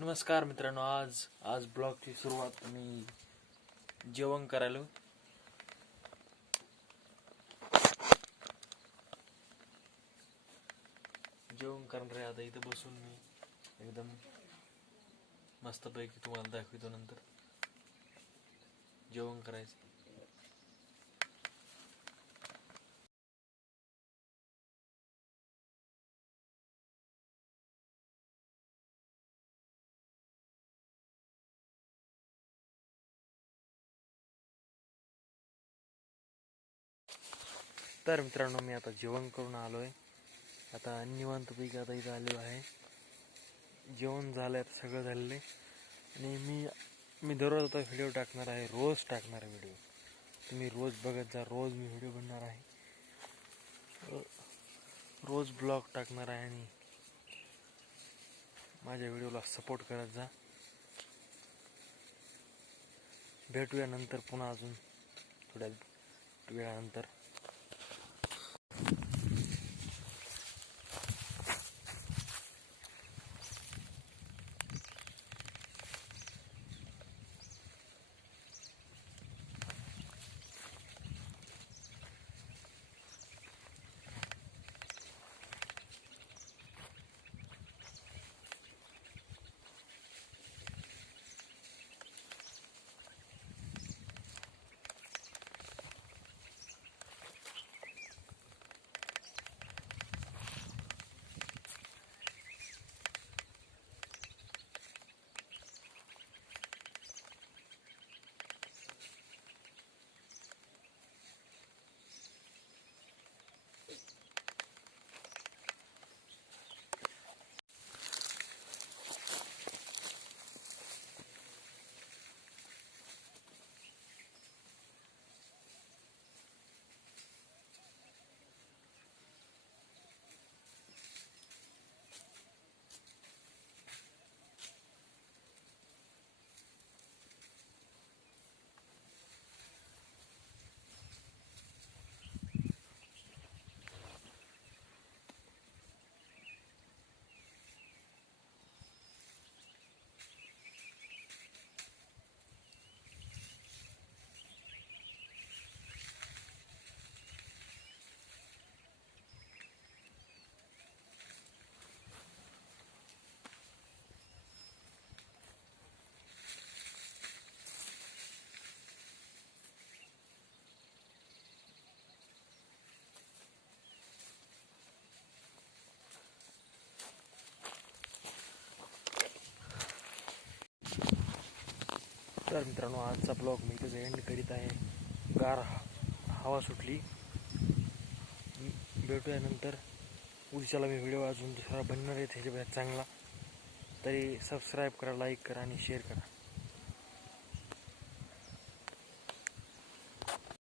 नमस्कार मित्रांनो आज आज ब्लॉगची सुरुवात मी जेवण करायला. जेवण करणार आहे आता इथं बसून मी. एकदम मस्तपैकी तुम्हाला दाखवितो नंतर. जेवण करायचं. तर मित्रांनो मी आता जेवण करून आलो आहे आता निवांतपैकी आता इथं आलेलो आहे. जेवण झालं आहे आता सगळं झालेलं आहे. आणि मी मी दररोज आता व्हिडिओ टाकणार आहे रोज टाकणार आहे व्हिडिओ. तुम्ही रोज बघत जा रोज मी व्हिडिओ बनणार आहे. रोज ब्लॉग टाकणार आहे आणि माझ्या व्हिडिओला सपोर्ट करत जा. भेटूया नंतर पुन्हा अजून थोड्या वेळानंतर. तर मित्रांनो आजचा ब्लॉग मी इथं एंड करीत आहे. गार ह- हवा सुटली. भेटूयानंतर भेटूया नंतर. उद्याला मी व्हिडिओ अजून दुसरा बनणार आहे त्याच्या चांगला. तरी सबस्क्राईब करा लाईक करा आणि शेअर करा.